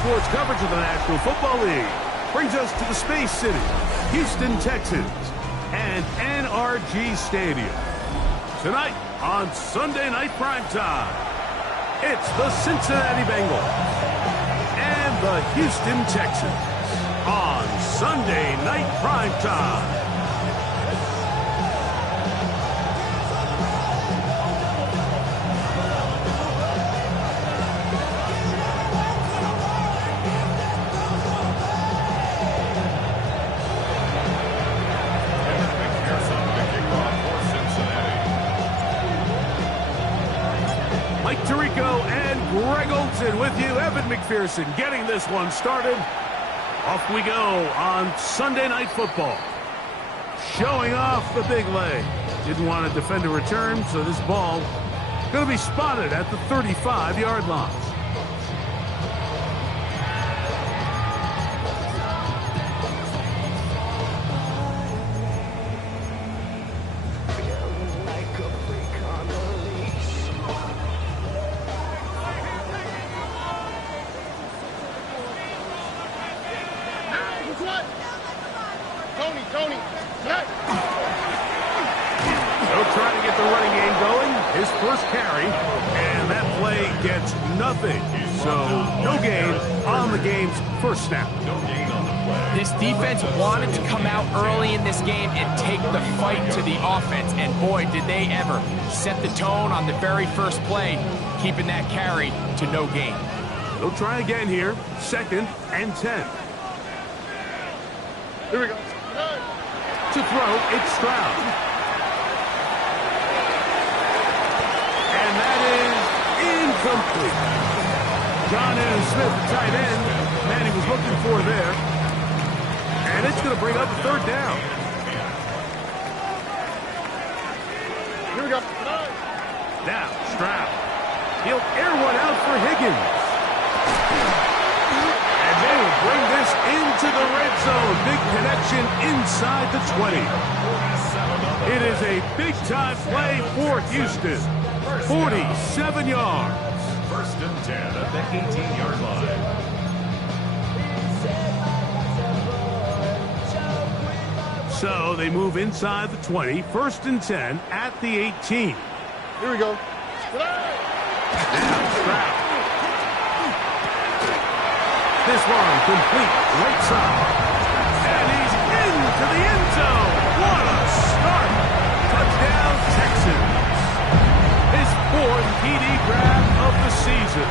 sports coverage of the National Football League brings us to the Space City, Houston, Texas, and NRG Stadium. Tonight on Sunday Night Primetime, it's the Cincinnati Bengals and the Houston Texans on Sunday Night Primetime. With you, Evan McPherson, getting this one started. Off we go on Sunday Night Football. Showing off the big leg. Didn't want to defend a return, so this ball going to be spotted at the 35-yard line. Tony. They'll try to get the running game going. His first carry, and that play gets nothing. So no gain on the game's first snap. No gain on the play. This defense wanted to come out early in this game and take the fight to the offense, and boy, did they ever set the tone on the very first play, keeping that carry to no gain. They'll try again here, 2nd and 10. Here we go. To throw, it's Stroud. And that is incomplete. John Smith, the tight end, man he was looking for there. And it's going to bring up a 3rd down. Here we go. Now, Stroud. He'll air one out for Higgins. And they will bring this into the red zone. Big connection inside the 20. It is a big-time play for Houston. 47 yards. 1st and 10 at the 18-yard line. So they move inside the 20. 1st and 10 at the 18. Here we go. Now Stroud. This one complete, right side. And he's into the end zone. What a start. Touchdown, Texans. His 4th TD grab of the season.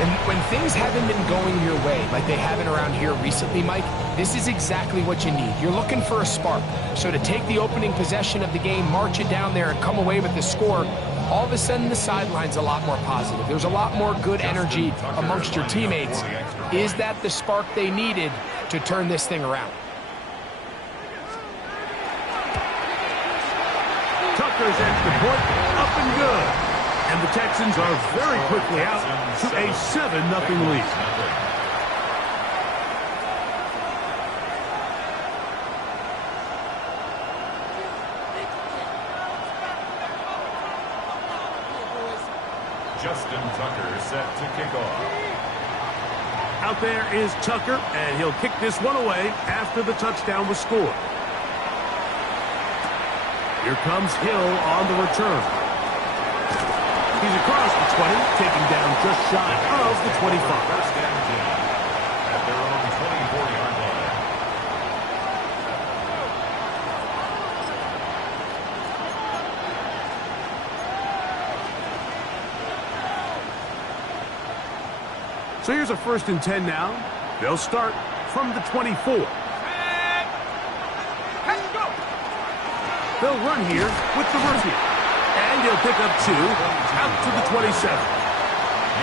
And when things haven't been going your way like they haven't around here recently, Mike, this is exactly what you need. You're looking for a spark. So to take the opening possession of the game, march it down there, and come away with the score, all of a sudden the sideline's a lot more positive. There's a lot more good energy amongst your teammates. Is that the spark they needed to turn this thing around? Tucker's extra point, up and good. And the Texans are very quickly out to a 7-0 lead. Justin Tucker set to kick off. Out there is Tucker, and he'll kick this one away after the touchdown was scored. Here comes Hill on the return. He's across the 20, taken down just shy of the 25. 1st and 10 at their own 24-yard line. So here's a 1st and 10 now. They'll start from the 24. They'll run here with the rookie. And he'll pick up 2 out to the 27. He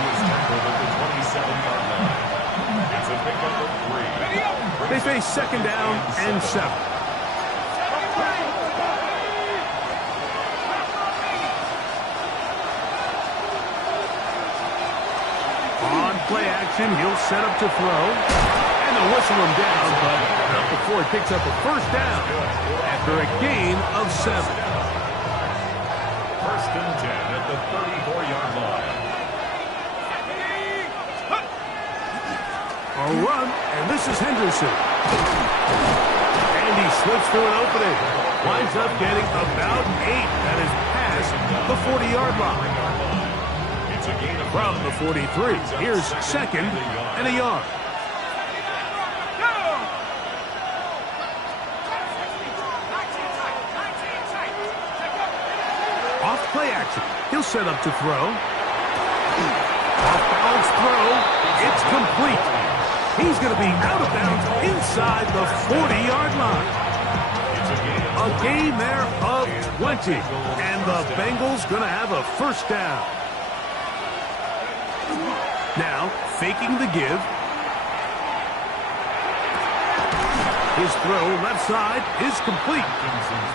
was tackled at the 27-yard line. It's a pickup of 3. They face 2nd down and 7. On play action, he'll set up to throw. And they'll whistle him down, but not before he picks up a 1st down after a gain of 7. 1st and 10 at the 34-yard line. A run, and this is Henderson. And he slips through an opening. Winds up getting about 8. That is past the 40-yard line. From the 43, here's second and a yard. Off play action. He'll set up to throw. Off-balance throw. It's complete. He's going to be out of bounds inside the 40-yard line. A gain there of 20. And the Bengals going to have a first down. Now, faking the give. His throw left side is complete.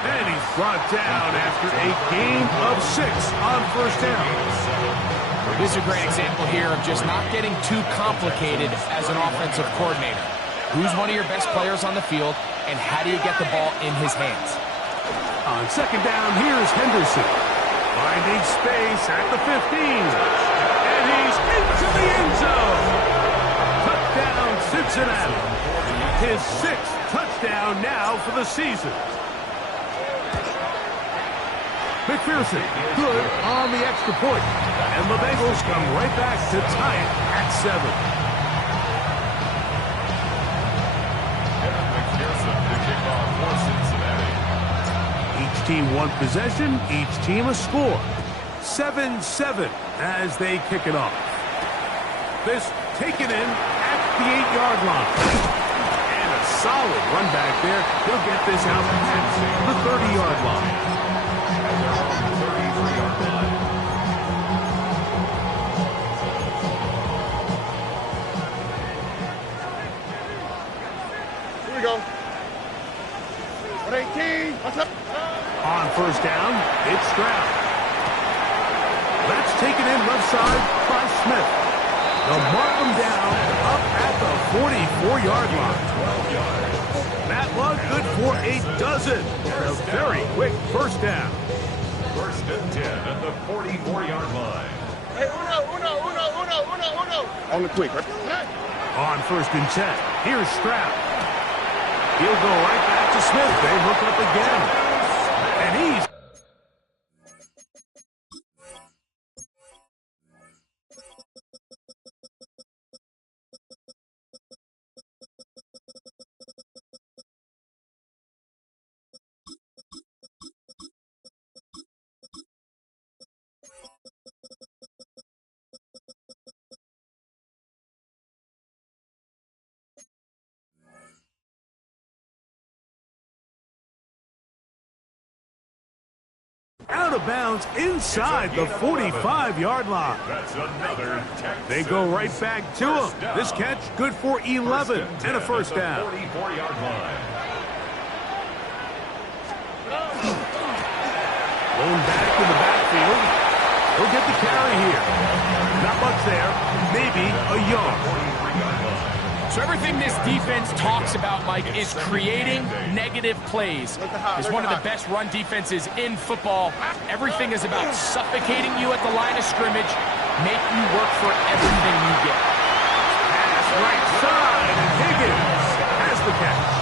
And he's brought down after a gain of 6 on first down. This is a great example here of just not getting too complicated as an offensive coordinator. Who's one of your best players on the field, and how do you get the ball in his hands? On second down, here's Henderson. Finding space at the 15. And he's into the end zone. Touchdown, Cincinnati. His 6th touchdown now for the season. McPherson, good on the extra point. And the Bengals come right back to tie it at 7. McPherson to kick off for Cincinnati. Each team one possession, each team a score. 7-7 as they kick it off. This taken in at the 8-yard line. And a solid run back there. He'll get this out past the 30-yard line. Here we go. 118. What's up? On first down, it's Stroud. That's taken in left side by Smith. They'll mark him down up at the 44-yard line. That one good for a dozen. And a very quick first down. First and 10 at the 44-yard line. Hey, uno. On the quick, right? On first and 10, here's Stroud. He'll go right back to Smith. They hook up again. And he's out of bounds inside the 45-yard line. That's another Texans. They go right back to him. This catch good for 11 and a first down. 44-yard line. Going back in the backfield. He'll get the carry here. Not much there. Maybe a yard. So everything this defense talks about, Mike, is creating negative plays. It's one of the best run defenses in football. Everything is about suffocating you at the line of scrimmage, make you work for everything you get. Pass right side, and Higgins has the catch.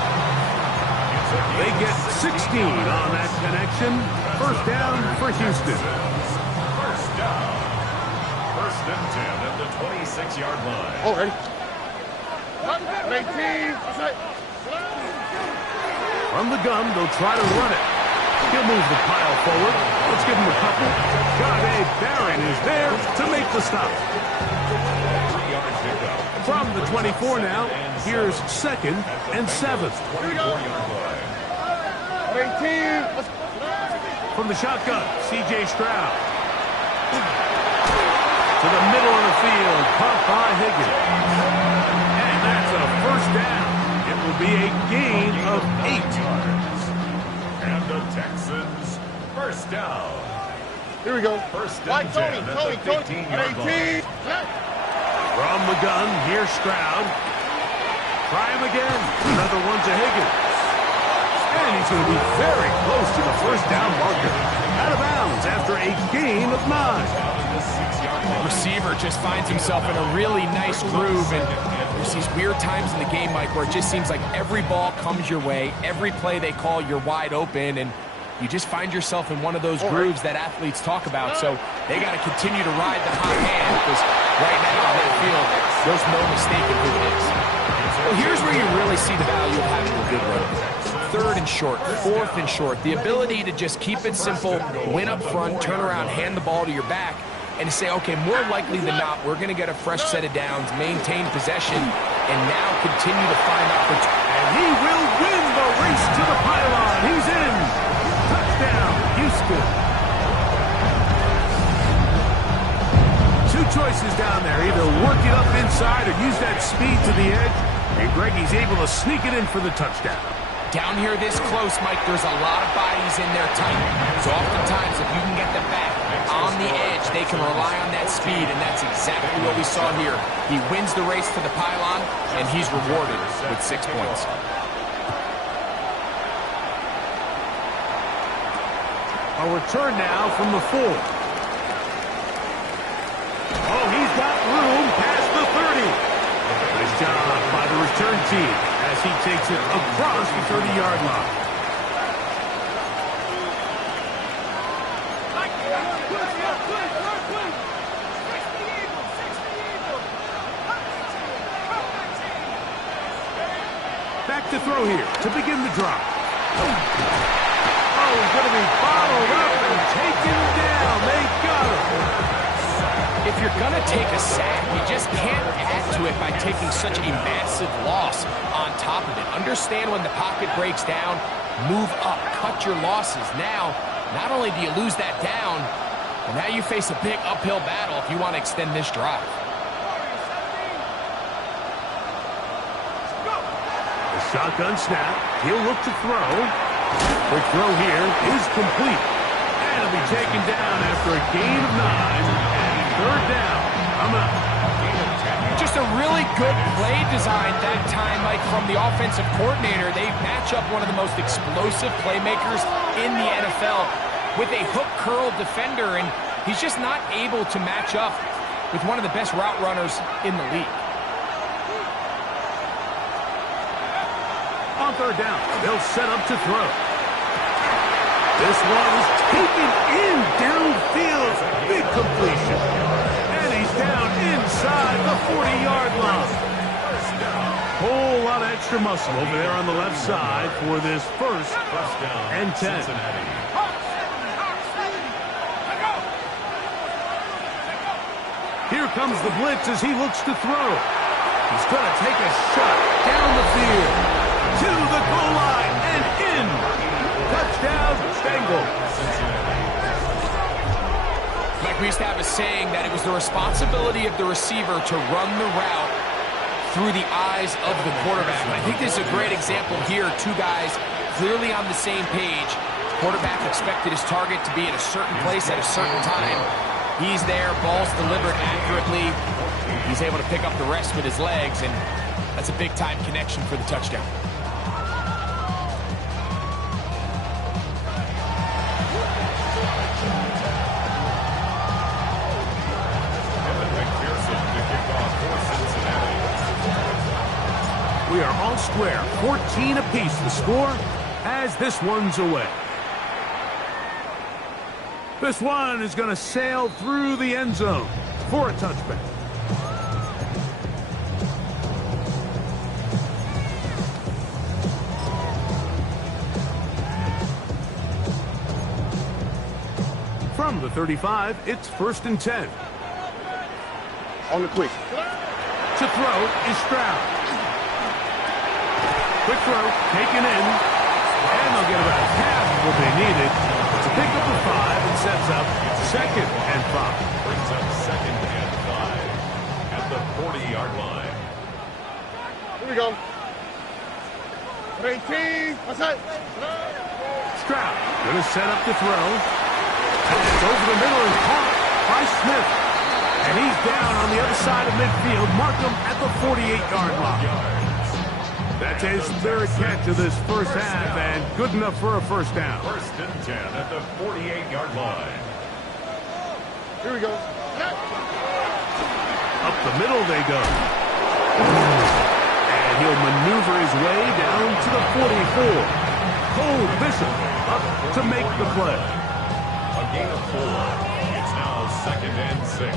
They get 16 on that connection. First down for Houston. First down. First and 10 at the 26-yard line. Oh, ready? 18. From the gun, they'll try to run it. He'll move the pile forward. Let's give him a couple. Jahdae Barron is there to make the stop. 3-yard pickup. From the 24 now, here's second and 7. 44-yard line. 18. From the shotgun, C.J. Stroud. To the middle of the field, caught by Higgins. And that's a first down. It will be a gain of 8. And the Texans, first down. Here we go. First Why, and Tony, 10 at the 15-yard line. 18. From the gun, here's Stroud. Try him again. Another one to Higgins. And he's going to be very close to the first down marker. Out of bounds after a gain of 9. The receiver just finds himself in a really nice groove, and There's these weird times in the game, Mike, where it just seems like every ball comes your way, every play they call, you're wide open, and you just find yourself in one of those grooves that athletes talk about. So they got to continue to ride the hot hand, because right now on that field, there's no mistaking who it is. Well, here's where you really see the value of having a good run. 3rd and short, 4th and short. The ability to just keep it simple, win up front, turn around, hand the ball to your back, and to say, okay, more likely than not, we're going to get a fresh set of downs, maintain possession, and now continue to find opportunity. And he will win the race to the pylon. He's in. Touchdown, Houston. 2 choices down there. Either work it up inside or use that speed to the edge. And Greggy's able to sneak it in for the touchdown. Down here this close, Mike, there's a lot of bodies in there tight. So oftentimes, if you can get the back on the edge, they can rely on that speed, and that's exactly what we saw here. He wins the race to the pylon, and he's rewarded with 6 points. A return now from the 4. Oh, he's got room past the 30. Nice job by the return team as he takes it across the 30-yard line. Back to throw here to begin the drive. Oh, he's going to be bottled up and taken down. They got him. If you're going to take a sack, you just can't add to it by taking such a massive loss on top of it. Understand when the pocket breaks down, move up, cut your losses. Now, not only do you lose that down, but now you face a big uphill battle if you want to extend this drive. The shotgun snap. He'll look to throw. Quick throw here is complete. And it'll be taken down after a gain of 9. 3rd down. I'm out. Just a really good play design that time, Mike, from the offensive coordinator. They match up one of the most explosive playmakers in the NFL with a hook curl defender, and he's just not able to match up with one of the best route runners in the league. On 3rd down, they'll set up to throw. This one is taken in downfield. Big completion. And he's down inside the 40-yard line. Whole lot of extra muscle over there on the left side for this first and 10. Here comes the blitz as he looks to throw. He's going to take a shot down the field to the goal line and in. Touchdown, Bengals. Mike, we used to have a saying that it was the responsibility of the receiver to run the route through the eyes of the quarterback. And I think this is a great example here. 2 guys clearly on the same page. Quarterback expected his target to be in a certain place at a certain time. He's there, ball's delivered accurately. He's able to pick up the rest with his legs, and that's a big-time connection for the touchdown. We are all square, 14 apiece the score as this one's away. This one is going to sail through the end zone for a touchback. From the 35, it's 1st and 10. On the quick. To throw is Stroud. Quick throw, taken in, and they'll get about half of what they needed to pick up a 5 and sets up 2nd and 5. Brings up 2nd and 5 at the 40-yard line. Here we go. 18. What's that? Stroud going to set up to throw. And it's over the middle and caught by Smith. And he's down on the other side of midfield. Mark him at the 48-yard line. That's his 3rd catch of this first half, and good enough for a 1st down. 1st and 10 at the 48-yard line. Here we go. Up the middle they go. And he'll maneuver his way down to the 44. Cole Bishop up to make the play. A gain of 4. It's now 2nd and 6.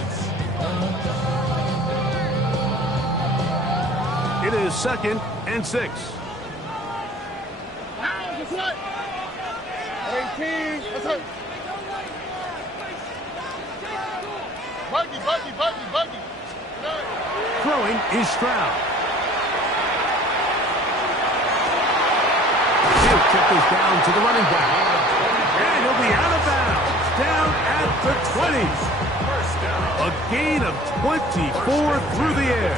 It is 2nd and 6. 18. That's it. Buggy. Throwing is Stroud. He'll kick this down to the running back. And he'll be out of bounds. Down at the 20. A gain of 24 through the air.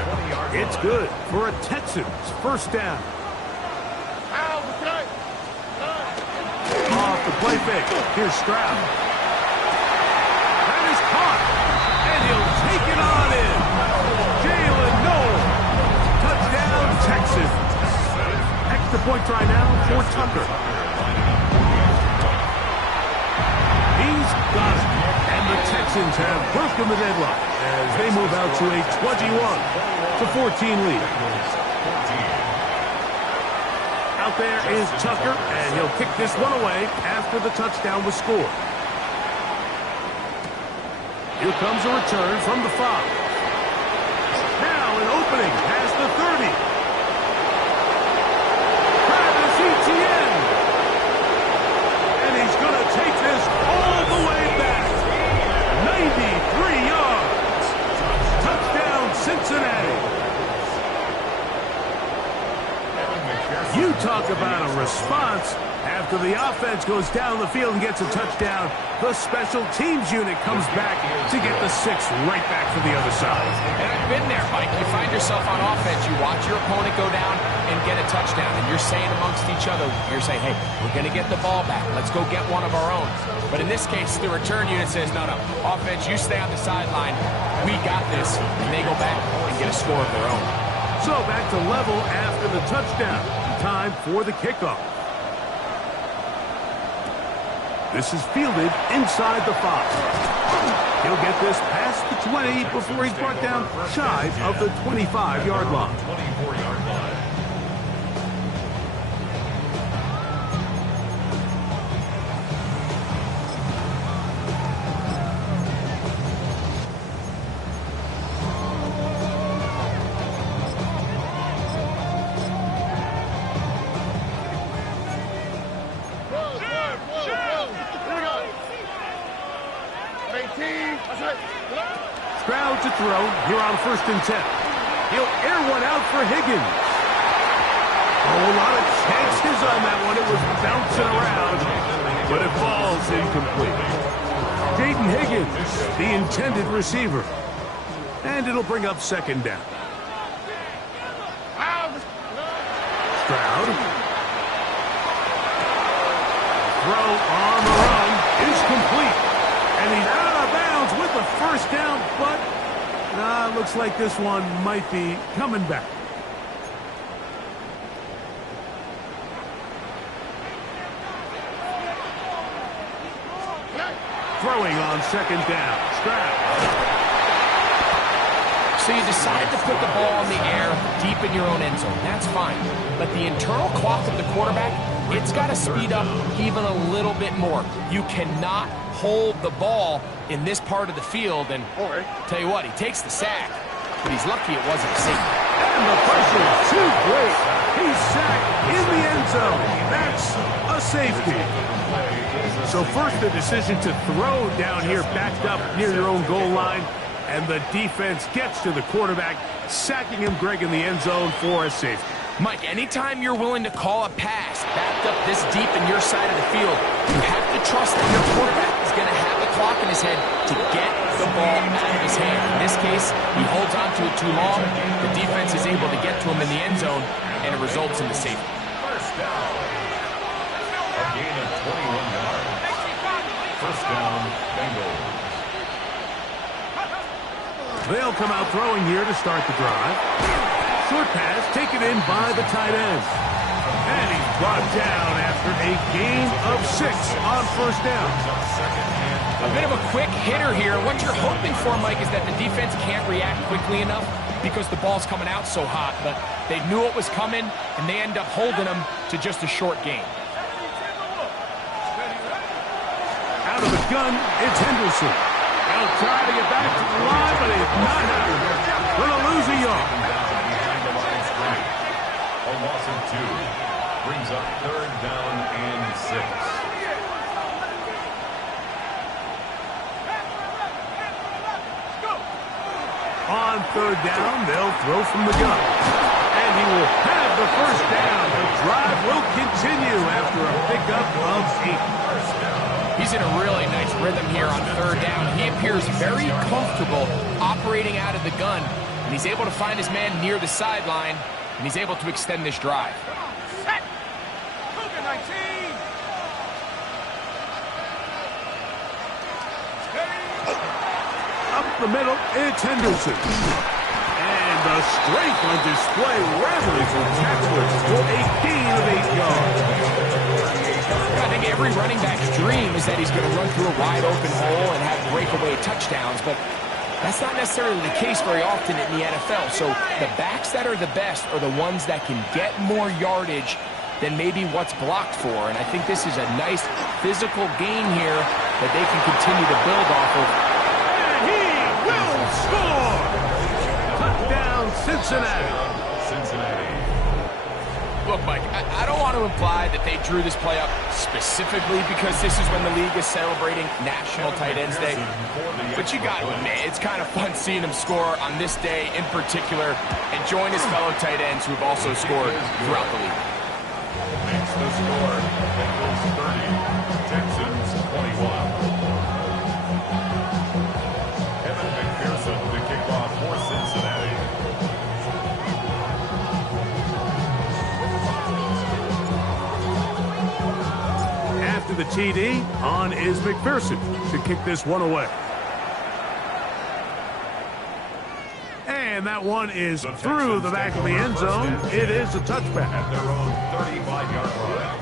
It's good for a Texans first down. Off the play fake. Here's Stroud. That is caught. And he'll take it on in. Jalen Noel. Touchdown, Texans. Extra point try now for Tucker. He's got it. And the Texans have broken the deadlock as they move out to a 21-14 lead. Out there is Tucker, and he'll kick this one away after the touchdown was scored. Here comes a return from the 5. Now an opening has the 30. Travis Etienne. And he's going to take this all the way back. 93 yards. Touchdown, Cincinnati. You talk about a response. After the offense goes down the field and gets a touchdown, the special teams unit comes back to get the 6 right back to the other side. And I've been there, Mike. You find yourself on offense, you watch your opponent go down and get a touchdown, and you're saying amongst each other, you're saying, hey, we're going to get the ball back. Let's go get one of our own. But in this case, the return unit says, no, offense, you stay on the sideline. We got this. And they go back and get a score of their own. So back to level after the touchdown. Time for the kickoff. This is fielded inside the 5. He'll get this past the 20 before he's brought down shy of the 25-yard line. 24-yard line. Stroud to throw here on 1st and 10. He'll air one out for Higgins. Oh, a lot of chances on that one. It was bouncing around, but it falls incomplete. Jaden Higgins, the intended receiver. And it'll bring up 2nd down. Stroud. Throw on the run is complete. And he's out of bounds with the 1st down, but looks like this one might be coming back. Throwing on 2nd down. Stroud. So you decide to put the ball in the air deep in your own end zone. That's fine. But the internal clock of the quarterback, it's got to speed up even a little bit more. You cannot hold the ball in this part of the field. And tell you what, he takes the sack, but he's lucky it wasn't a safety. And the pressure is too great. He's sacked in the end zone. That's a safety. So first the decision to throw down here backed up near your own goal line. And the defense gets to the quarterback, sacking him, Greg, in the end zone for a safety. Mike, anytime you're willing to call a pass backed up this deep in your side of the field, you have to trust that your quarterback is going to have the clock in his head to get the ball out of his hand. In this case, he holds on to it too long. The defense is able to get to him in the end zone, and it results in the safety. 1st down. A gain of 21 yards. 1st down, Bengals. They'll come out throwing here to start the drive. Short pass taken in by the tight end. And he's brought down after after a gain of 6 on first down. A bit of a quick hitter here. What you're hoping for, Mike, is that the defense can't react quickly enough because the ball's coming out so hot. But they knew it was coming, and they end up holding them to just a short gain. Out of the gun, it's Henderson. They'll try to get back to the line, but it's not happening. Going to lose a yard. A loss of 2 brings up 3rd down and 6. On 3rd down, they'll throw from the gun. And he will have the first down. The drive will continue after a pickup of 8. He's in a really nice rhythm here on 3rd down. He appears very comfortable operating out of the gun, and he's able to find his man near the sideline, and he's able to extend this drive. Up the middle, it's Henderson. And the strength on display rarely from tacklers for a gain of 8 yards. I think every running back's dream is that he's going to run through a wide open hole and have breakaway touchdowns, but that's not necessarily the case very often in the NFL. So the backs that are the best are the ones that can get more yardage than maybe what's blocked for. And I think this is a nice physical gain here that they can continue to build off of. And he will score! Touchdown, Cincinnati. Look, Mike, I don't want to imply that they drew this play up specifically because this is when the league is celebrating National Tight Ends Day. But you got to admit, it's kind of fun seeing him score on this day in particular and join his fellow tight ends who have also scored throughout the league. Makes the score. Bengals 30, Texans 21. Kevin McPherson to kick off for Cincinnati. After the TD, on is McPherson to kick this one away. And that one is through the back of the end zone. It is a touchback. At their own 35-yard line.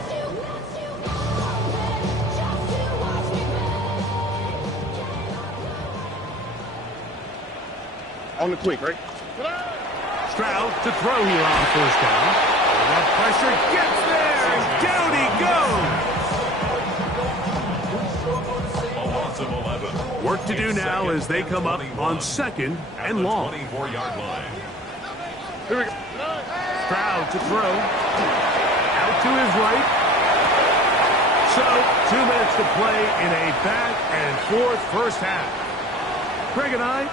On the quick, right? Stroud to throw here on first down. That pressure gets there, and down he goes. A loss of 11. Work to do now as they come up on 2nd and long. 24-yard line. Here we go. Stroud to throw. Out to his right. So, 2 minutes to play in a back and forth first half. Greg and I,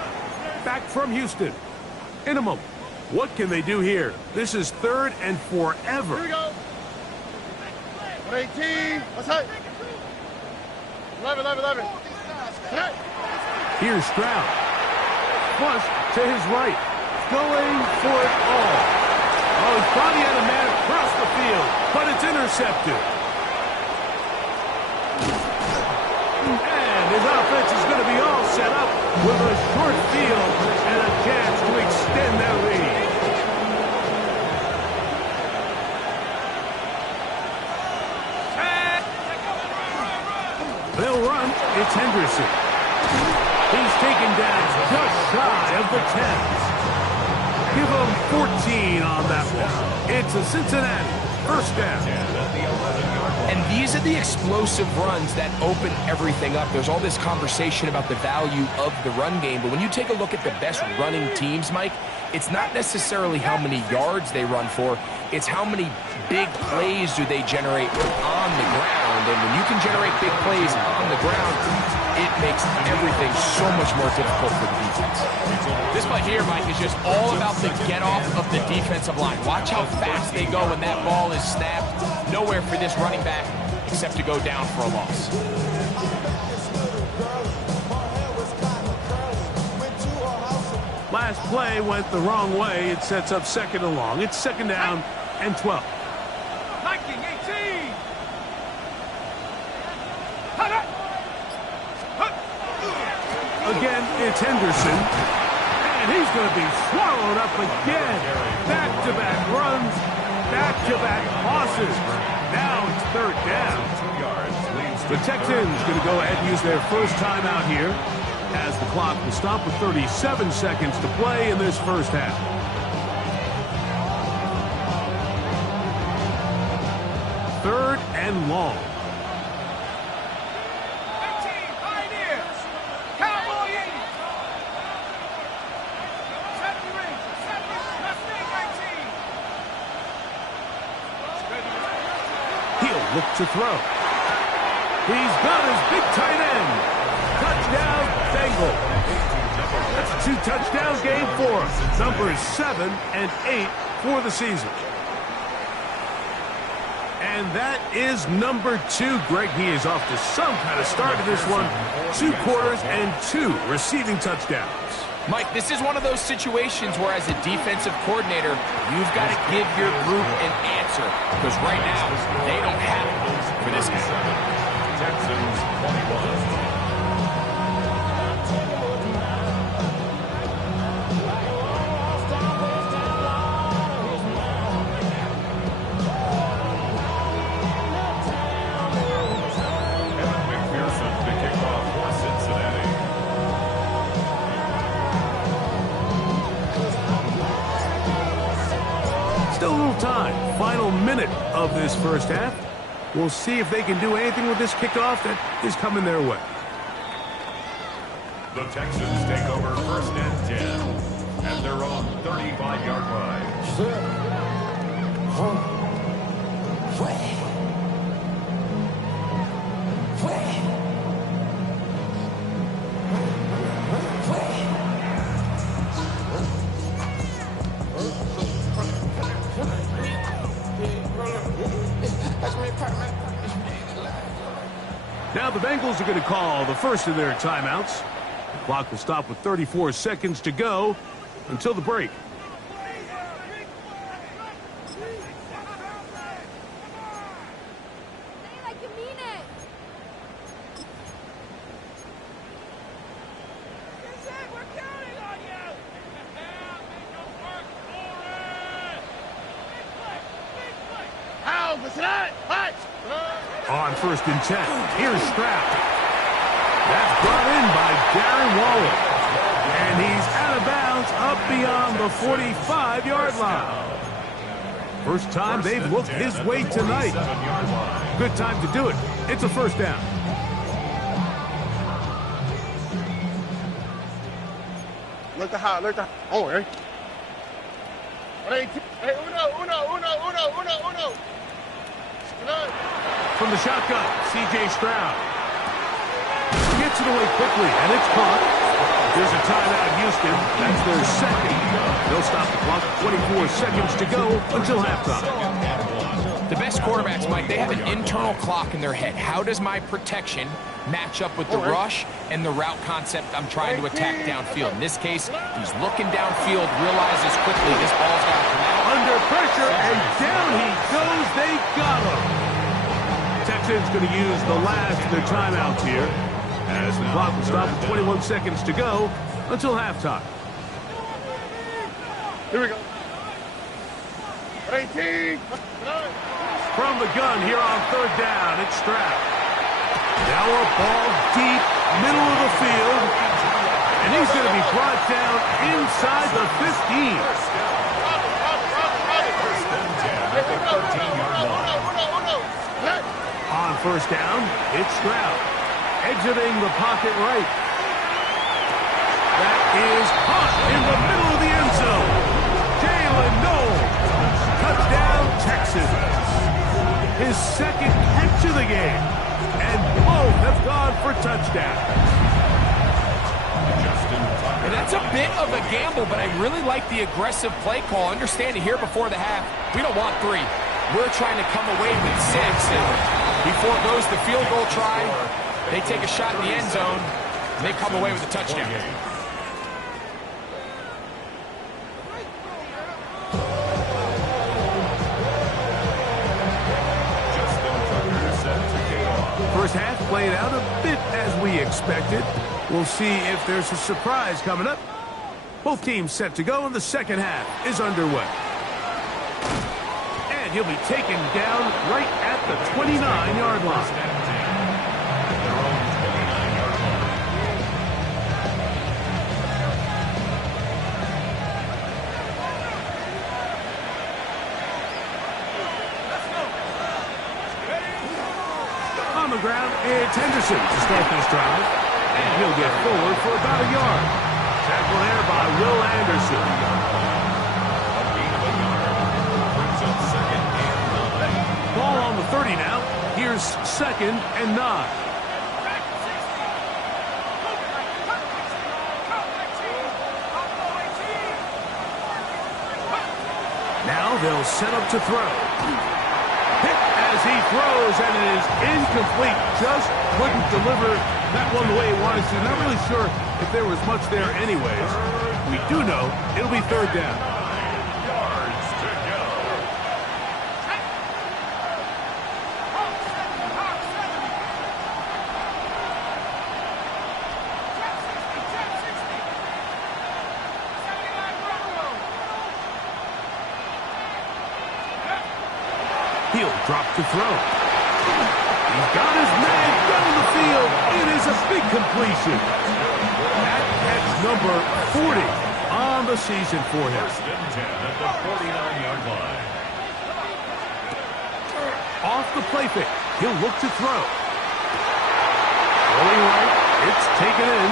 back from Houston. In a moment. What can they do here? This is 3rd and forever. Here we go. 118. What's that? 11. Here's Stroud. Flush to his right. Going for it all. Oh, he's probably had a man across the field, but it's intercepted. And his offense is going to be all set up with a short field and a chance to extend their lead. They'll run. It's Henderson. He's taken down just shy of the 10. Give him 14 on that one. It's a Cincinnati first down. And these are the explosive runs that open everything up. There's all this conversation about the value of the run game, but when you take a look at the best running teams, Mike, it's not necessarily how many yards they run for, it's how many big plays do they generate on the ground. And when you can generate big plays on the ground, it makes everything so much more difficult for the defense. This play here, Mike, is just all about the get-off of the defensive line. Watch how fast they go when that ball is snapped. Nowhere for this running back except to go down for a loss. Last play went the wrong way. It sets up 2nd and long. It's 2nd down and 12. Again, it's Henderson. And he's going to be swallowed up again. Back-to-back runs, back-to-back losses. Now it's third down. 2 yards leads The Texans going to go ahead and use their first timeout here as the clock will stop with 37 seconds to play in this first half. Third and long. He'll look to throw. He's got his big tight end. Touchdown, Bengals. That's a 2-touchdown game for him. Numbers 7 and 8 for the season. And that is number 2. Greg, he is off to some kind of start in this one. 2 quarters and 2 receiving touchdowns. Mike, this is one of those situations where as a defensive coordinator, you've got to give your group an answer. Because right now, they don't have it for this game. Texans 21. Still a little time. Final minute of this first half. We'll see if they can do anything with this kickoff that is coming their way. The Texans take over first and 10 at their own 35-yard line. Now the Bengals are going to call the first of their timeouts. The clock will stop with 34 seconds to go until the break. On first and 10, here's Stroud. That's brought in by Darren Waller. And he's out of bounds up beyond the 45-yard line. First time they've looked his way tonight. Good time to do it. It's a first down. Look to high, look to high. Oh, hey. Hey, uno. From the shotgun, C.J. Stroud. Gets it away quickly, and it's caught. There's a timeout, Houston. That's their second. They'll stop the clock with 24 seconds to go until halftime. The best quarterbacks, Mike, they have an internal clock in their head. How does my protection match up with the rush and the route concept I'm trying to attack downfield? In this case, he's looking downfield, realizes quickly this ball's got to come out. Under pressure, and down he goes. They got him. Texans going to use the last of their timeouts here as the clock will stop with 21 seconds to go until halftime. Here we go. 18. From the gun here on third down, it's Stroud. Now a ball deep, middle of the field, and he's going to be brought down inside the 15. On first down, it's Stroud. Exiting the pocket right. That is caught in the middle of the end zone. Jalen Knowles. Touchdown, Texans. His second catch of the game. And both have gone for touchdowns. And that's a bit of a gamble, but I really like the aggressive play call. Understanding here before the half, we don't want 3. We're trying to come away with 6. And before it goes the field goal try, they take a shot in the end zone, and they come away with a touchdown. First half played out a bit as we expected. We'll see if there's a surprise coming up. Both teams set to go, and the second half is underway. And And he'll be taken down right at the 29-yard line. Their own 29-yard line. On the ground, it's Henderson to start this drive. And he'll get forward for about a yard. Tackle there by Will Anderson. A gain of a yard. Brings up 2nd and 9. Ball on the 30 now. Here's 2nd and 9. Now they'll set up to throw. Hit as he throws, and it is incomplete. Just couldn't deliver that one the way he wanted to. Not really sure if there was much there anyways. We do know it'll be 3rd down. 9 yards to go. He'll drop to throw. He's got his man down the field. It is a big completion. That catch number 40 on the season for him. 1st and 10 at the 49-yard line. Off the play fake. He'll look to throw. Rolling right. It's taken in.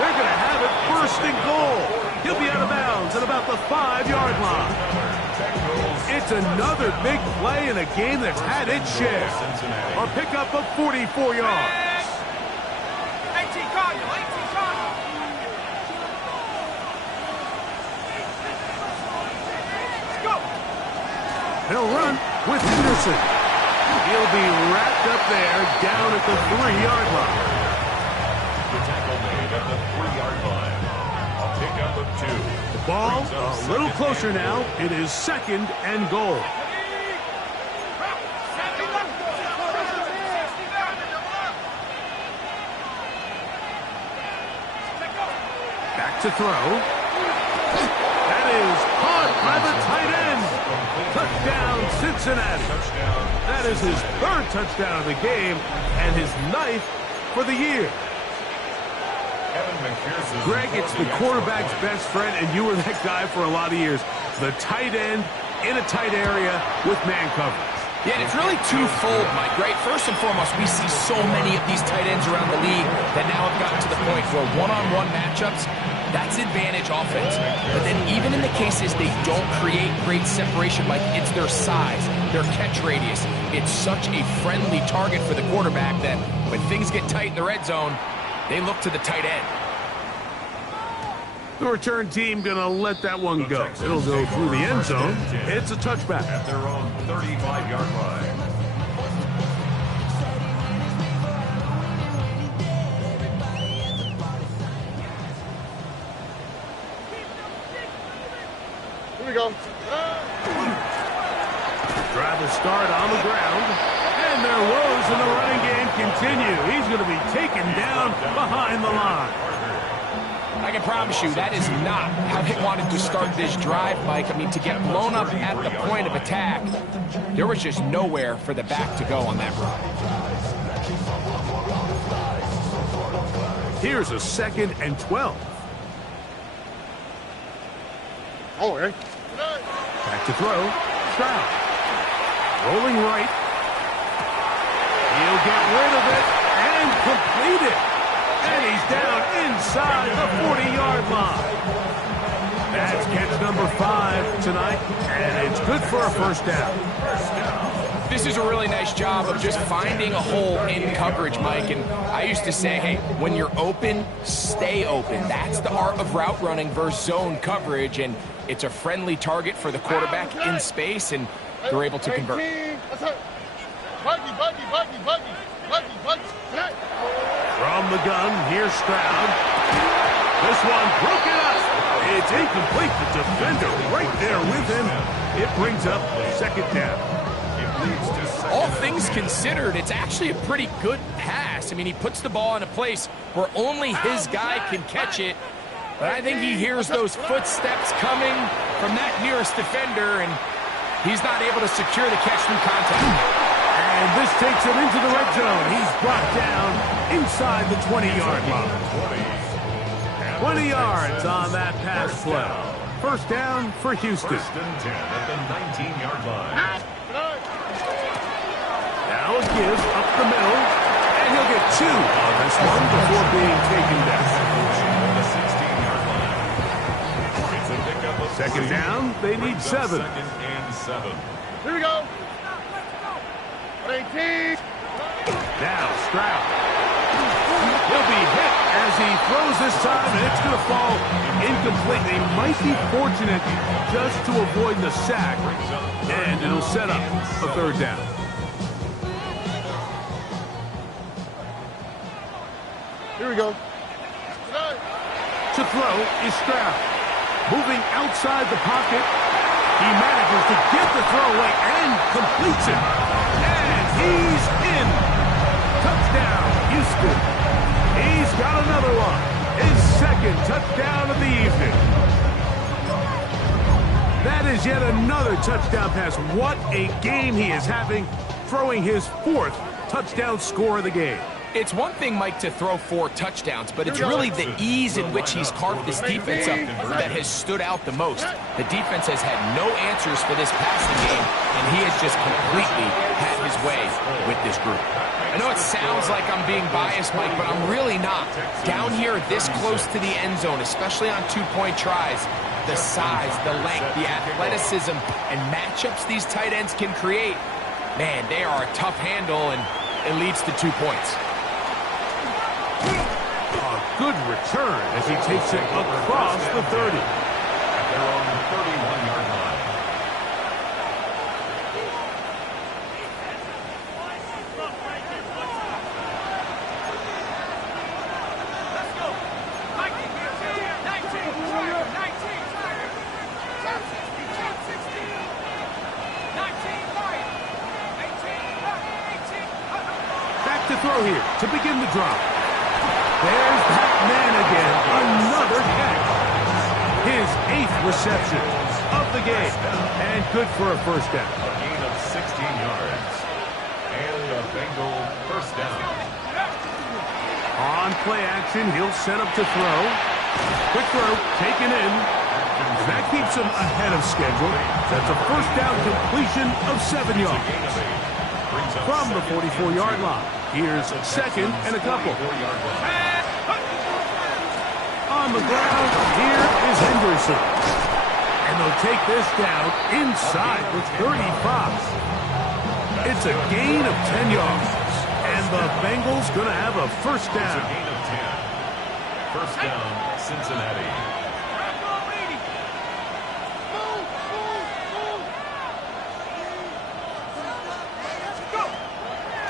They're going to have it 1st and goal. He'll be out of bounds at about the 5-yard line. It's another big play in a game that's had its share. A pickup of 44 yards. 18 Cardinal, 18 Cardinal. He'll run with Henderson. He'll be wrapped up there down at the 3-yard line. The tackle made at the 3-yard line. A pickup of 2. Ball a little closer now. It is 2nd and goal. Back to throw. That is caught by the tight end. Touchdown, Cincinnati. That is his 3rd touchdown of the game and his 9th for the year. Greg, it's the quarterback's best friend, and you were that guy for a lot of years. The tight end in a tight area with man coverage. Yeah, and it's really twofold, Mike, right? First and foremost, we see so many of these tight ends around the league that now have gotten to the point where one-on-one matchups, that's advantage offense. But then even in the cases they don't create great separation, Mike, it's their size, their catch radius. It's such a friendly target for the quarterback that when things get tight in the red zone, they look to the tight end. The return team going to let that one go. It'll go through the end zone. It's a touchback. At their own 35-yard line. Here we go. Drive will start on the ground. And their woes in the running game continue. He's going to be taken down behind the line. I can promise you that is not how they wanted to start this drive, Mike. I mean, to get blown up at the point of attack, there was just nowhere for the back to go on that run. Here's a 2nd and 12. Oh, hey. Back to throw. Stroud. Rolling right. He'll get rid of it and complete it. And he's down inside the 40-yard line. That's catch number 5 tonight, and it's good for a 1st down. This is a really nice job of just finding a hole in coverage, Mike. And I used to say, hey, when you're open, stay open. That's the art of route running versus zone coverage, and it's a friendly target for the quarterback in space, and they're able to convert. From the gun, here's Stroud. This one broken up. It's incomplete. The defender right there with him. It brings up 2nd down. All things considered, it's actually a pretty good pass. I mean, he puts the ball in a place where only his guy can catch it. But I think he hears those footsteps coming from that nearest defender, and He's not able to secure the catch through contact. And this takes him into the red zone. He's brought down inside the 20-yard line. 20 yards on that pass play. First down for Houston. First and 10 at the 19-yard line. Now a give up the middle. And he'll get 2 on this one before being taken down. The 16-yard line. It's a pickup of Second down, they need 7. Second and 7. Here we go. 18. Now Stroud. He'll be hit as he throws this time, and it's going to fall incomplete. They might be fortunate just to avoid the sack, and it'll set up a third down. Here we go. To throw is Stroud. Moving outside the pocket, he manages to get the throw away and completes it. And he's in. Touchdown, Houston. He's got another one. His second touchdown of the evening. That is yet another touchdown pass. What a game he is having, throwing his 4th touchdown score of the game. It's one thing, Mike, to throw 4 touchdowns, but it's really the ease in which he's carved this defense up that has stood out the most. The defense has had no answers for this passing game, and he has just completely had his way with this group. I know it sounds like I'm being biased, Mike, but I'm really not. Down here this close to the end zone, especially on 2-point tries, the size, the length, the athleticism, and matchups these tight ends can create, man, they are a tough handle, and it leads to 2 points. A good return as he takes it across the 30. At their own 31-yard line. Back to throw here to begin the drop. There's that man again. Another catch. His 8th reception of the game. And good for a first down. A gain of 16 yards. And a Bengal first down. On play action, he'll set up to throw. Quick throw, taken in. That keeps him ahead of schedule. That's a first down completion of 7 yards. From the 44-yard line. Here's second and a couple. On the ground, here is Henderson. And they'll take this down inside the 35. It's a gain of 10 yards. And the Bengals going to have a first down. It's a gain of 10. First down, Cincinnati.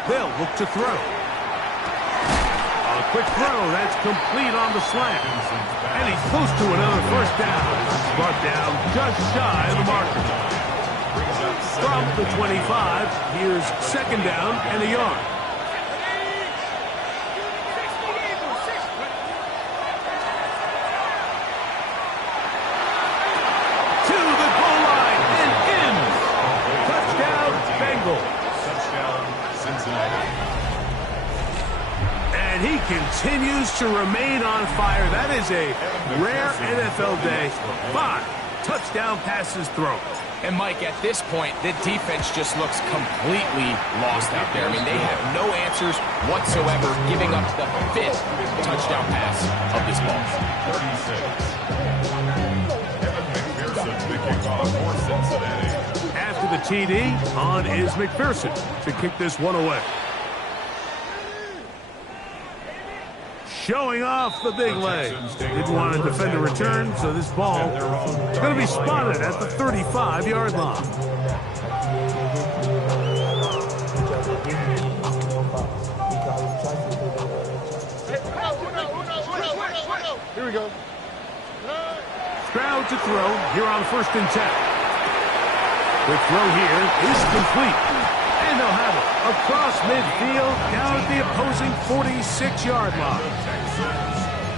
They'll look to throw. A quick throw. That's complete on the slant. And he's close to another first down. Brought down just shy of the marker. From the 25, here's second down and a yard. To the goal line and in. Touchdown, Bengals. Cincinnati. And he continues to remain on fire. That is a rare NFL day. 5 touchdown passes thrown. And, Mike, at this point, the defense just looks completely lost out there. I mean, they have no answers whatsoever, giving up the 5th touchdown pass of this ball. 36. McPherson to kick off for Cincinnati. After the TD, on is McPherson to kick this one away. Showing off the big legs. Didn't want to defend the return, so this ball is going to be spotted at the 35-yard line. Here we go. Stroud to throw here on 1st and 10. The throw here is complete. And they'll have it across midfield down at the opposing 46-yard line.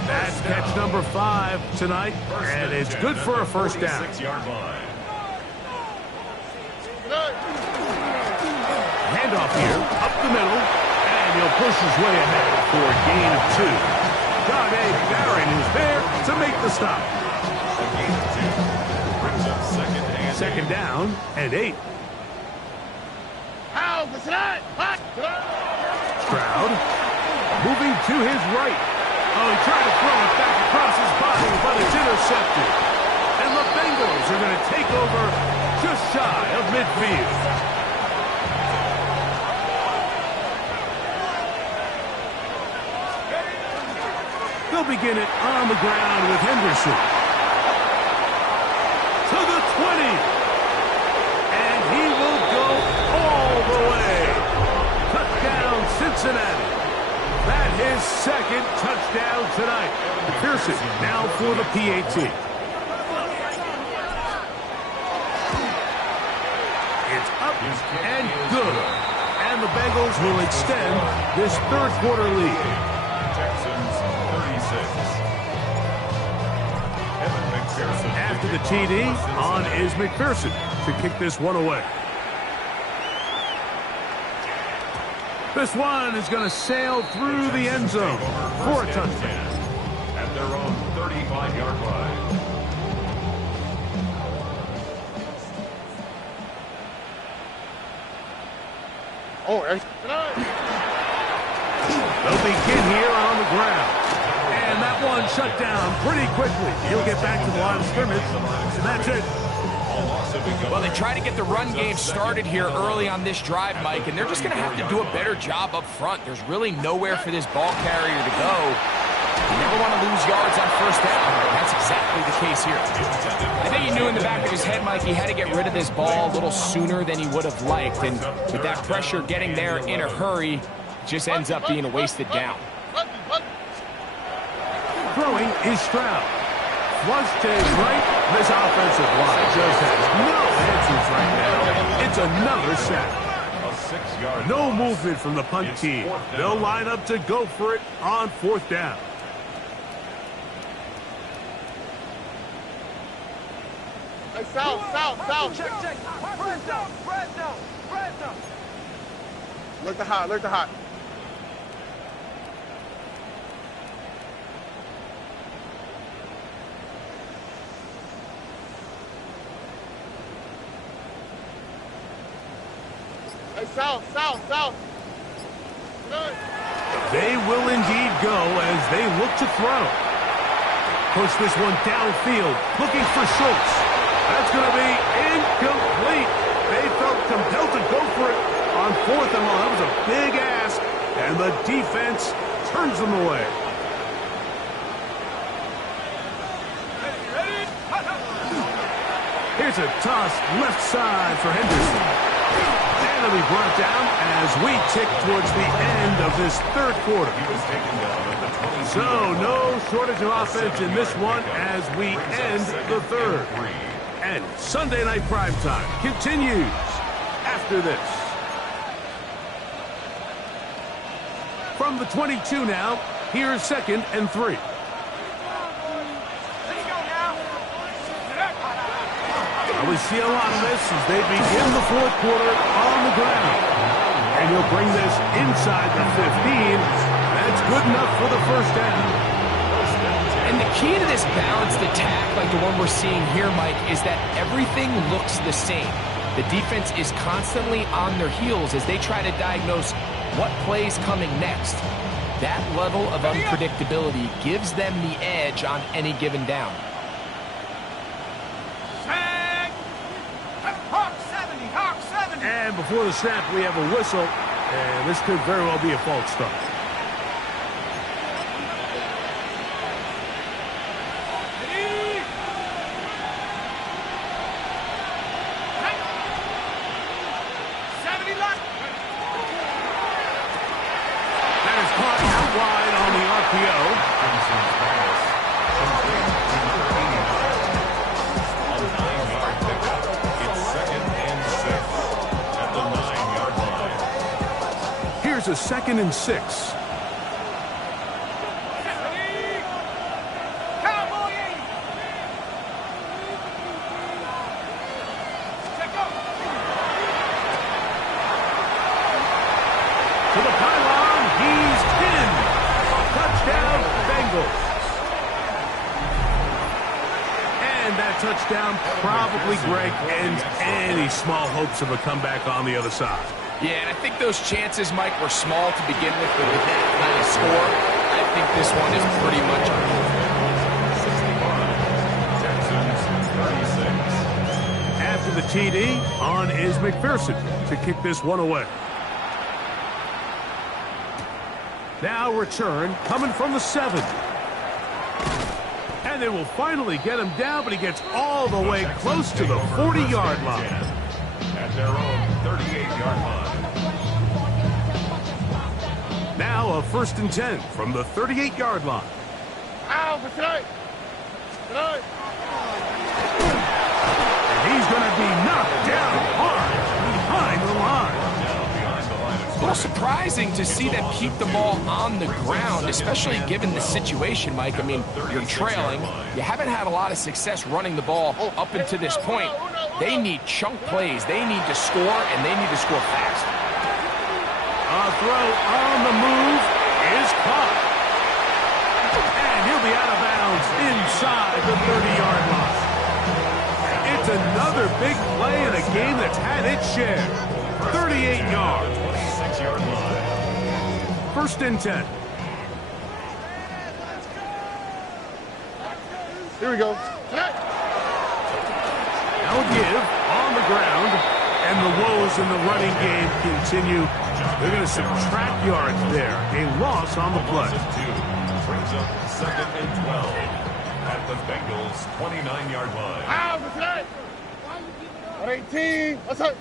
That's catch number 5 tonight, and it's good for a first down. 6-yard line. handoff here, up the middle, and he'll push his way ahead for a gain of 2. John A. Barron is there to make the stop. A gain of 2. Brings up second down and 8. Stroud moving to his right. Oh, he tried to throw it back across his body, but it's intercepted. And the Bengals are going to take over just shy of midfield. They'll begin it on the ground with Henderson. To the 20. And he will go all the way. Touchdown, Cincinnati. That his second touchdown tonight. Pearson now for the PAT. It's up and good. And the Bengals will extend this third quarter lead. Texans 36. After the TD, on is McPherson to kick this one away. This one is going to sail through the end zone for a touchdown. At their own 35-yard line. Oh, hey. They'll begin here on the ground. And that one shut down pretty quickly. He'll get back to the line of scrimmage, and that's it. Well, they try to get the run game started here early on this drive, Mike, and they're just going to have to do a better job up front. There's really nowhere for this ball carrier to go. You never want to lose yards on first down. That's exactly the case here. I think he knew in the back of his head, Mike, he had to get rid of this ball a little sooner than he would have liked. And with that pressure getting there in a hurry, it just ends up being a wasted down. Throwing is Stroud. Flush to his right. This offensive line just has no answers right now. It's another sack. A 6-yard No loss. movement from the punt It's team. fourth down. They'll line up to go for it on fourth down. Hey, south. Check. Red zone. Look the hot. Hey, south. They will indeed go as they look to throw. Push this one downfield, looking for Schultz. That's going to be incomplete. They felt compelled to go for it on 4th and long. That was a big ask, and the defense turns them away. Here's a toss left side for Henderson. And it'll be brought down as we tick towards the end of this third quarter. He was taken down at the 22. So no shortage of offense in this one as we end the third. And Sunday Night Primetime continues after this. From the 22 now, here's 2nd and 3. We see a lot of this as they begin the fourth quarter on the ground. And he'll bring this inside the 15. That's good enough for the first down. And the key to this balanced attack, like the one we're seeing here, Mike, is that everything looks the same. The defense is constantly on their heels as they try to diagnose what play's coming next. That level of unpredictability gives them the edge on any given down. And before the snap, we have a whistle. And this could very well be a false start. That is caught out wide on the RPO. Here's a 2nd and 6. that touchdown probably, Greg, ends any small hopes of a comeback on the other side. Yeah, and I think those chances, Mike, were small to begin with, but with that kind of score, I think this one is pretty much a 65, Texans 36. After the TD, on is McPherson to kick this one away. Now return coming from the 7. And they will finally get him down, but he gets all the way close to the 40-yard line. At their own 38-yard line. Now a 1st and 10 from the 38-yard line. Ow, for tonight. Tonight. And he's going to be knocked down hard behind the line. A little surprising to see them keep the ball on the ground, especially given the situation, Mike. I mean, you're trailing. You haven't had a lot of success running the ball up until this point. They need chunk plays. They need to score, and they need to score fast. A throw on the move is caught. And he'll be out of bounds inside the 30-yard line. It's another big play in a game that's had its share. 38 yards. 26-yard line. 1st and 10. Here we go. Now give on the ground, and the woes in the running game continue. They're going to subtract yards there. A loss on the play. Loss of 2 brings up 2nd and 12 at the Bengals 29-yard line. Ow, for tonight. 18. Let's go.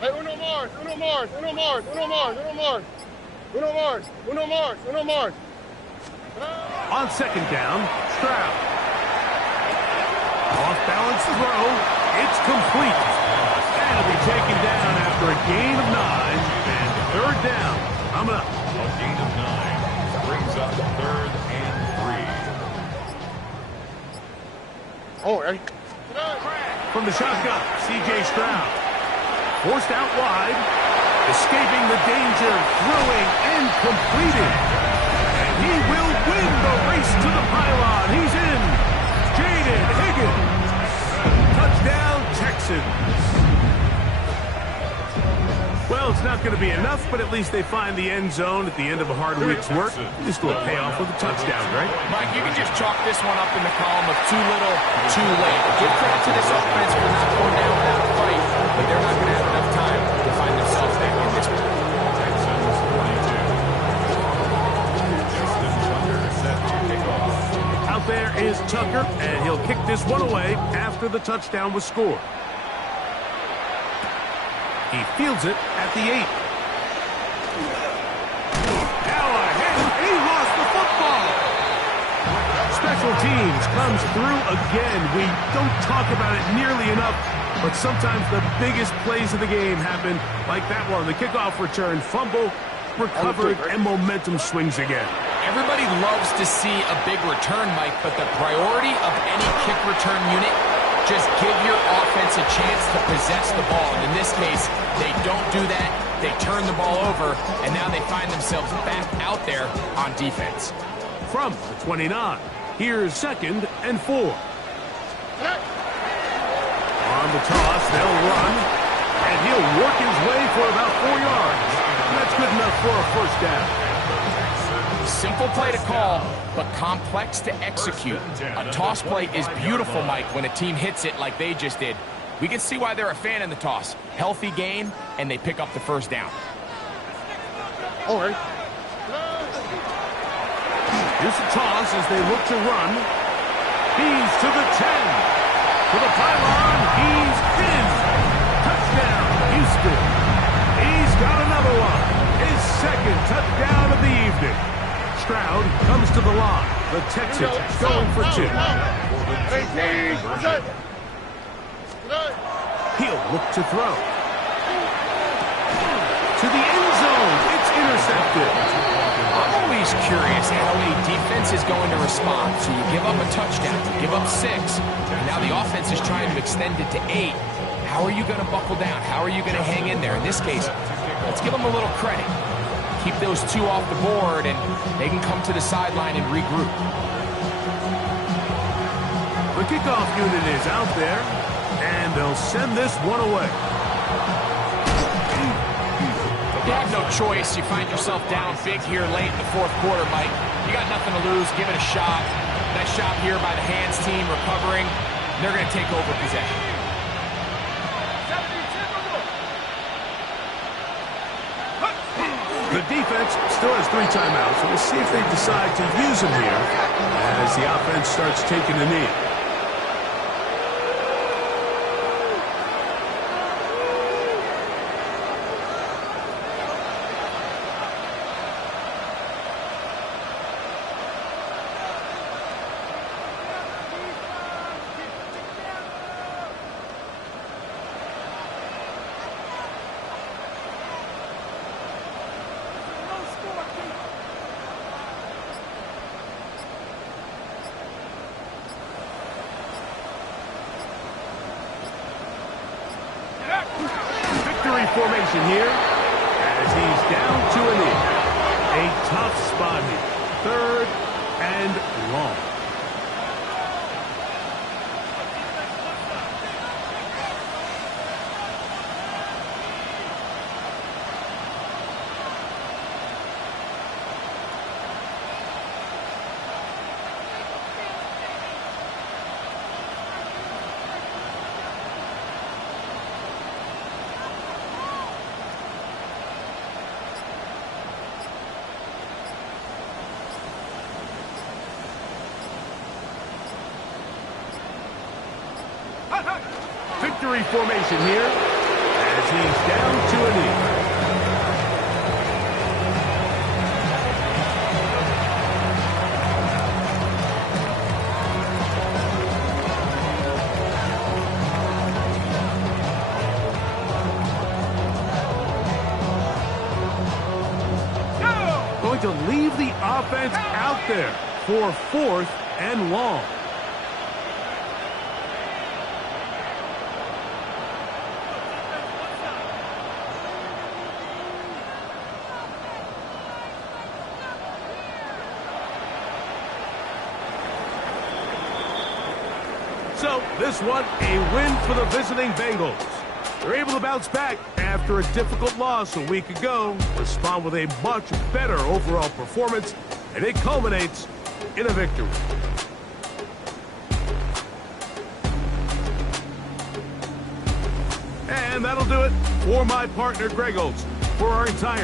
Hey, Uno Mars. On 2nd down, Stroud. Off-balance throw. It's complete. That'll be taken down after a gain of 9. And 3rd down. Coming up. A gain of 9 brings up 3rd and 3. Oh, hey. From the shotgun, C.J. Stroud. Forced out wide. Escaping the danger. Throwing and completed. And he will win the race to the pylon. He's in. Jaden Higgins. Touchdown, Texans. Well, it's not going to be enough, but at least they find the end zone at the end of a hard week's work. This will pay off with a touchdown, right? Mike, you can just chalk this one up in the column of too little, too late. Give credit to this offense for not going down without a fight, but they're not going to have enough time to find themselves back in this one. Texans 42. Justin Tucker set to kick off. Out there is Tucker, and he'll kick this one away after the touchdown was scored. He fields it at the 8. Now ahead, he lost the football. Special teams comes through again. We don't talk about it nearly enough, but sometimes the biggest plays of the game happen like that one. The kickoff return, fumble, recovered, and momentum swings again. Everybody loves to see a big return, Mike, but the priority of any kick return unit, just give your offense a chance to possess the ball. And in this case, they don't do that. They turn the ball over, and now they find themselves back out there on defense. From the 29, here's 2nd and 4. On the toss, they'll run, and he'll work his way for about 4 yards. That's good enough for a 1st down. Simple play to call, but complex to execute. A toss play is beautiful, Mike, when a team hits it like they just did. We can see why they're a fan in the toss. Healthy game, and they pick up the 1st down. Oh, hey. Here's the toss as they look to run. He's to the 10. To the pylon. He's in. Touchdown, Houston. He's got another one. His 2nd touchdown of the evening. Stroud comes to the line. The Texans going for 2. 18. He'll look to throw. To the end zone. It's intercepted. I'm always curious how a defense is going to respond. So you give up a touchdown, you give up 6, and now the offense is trying to extend it to 8. How are you going to buckle down? How are you going to hang in there? In this case, let's give them a little credit. Keep those 2 off the board, and they can come to the sideline and regroup. The The kickoff unit is out there, and they'll send this one away. You have no choice. You find yourself down big here late in the fourth quarter, Mike. You got nothing to lose. Give it a shot. Nice job here by the hands team recovering. They're going to take over possession. The defense still has 3 timeouts, so we'll see if they decide to use them here as the offense starts taking a knee. Victory formation here as he's down to a knee. A tough spot here. 3rd and long. Victory formation here as he's down to a knee. Going to leave the offense out there for 4th and long. So, this one, a win for the visiting Bengals. They're able to bounce back after a difficult loss a week ago, respond with a much better overall performance, and it culminates in a victory. And that'll do it for my partner, Greg Olson. For our entire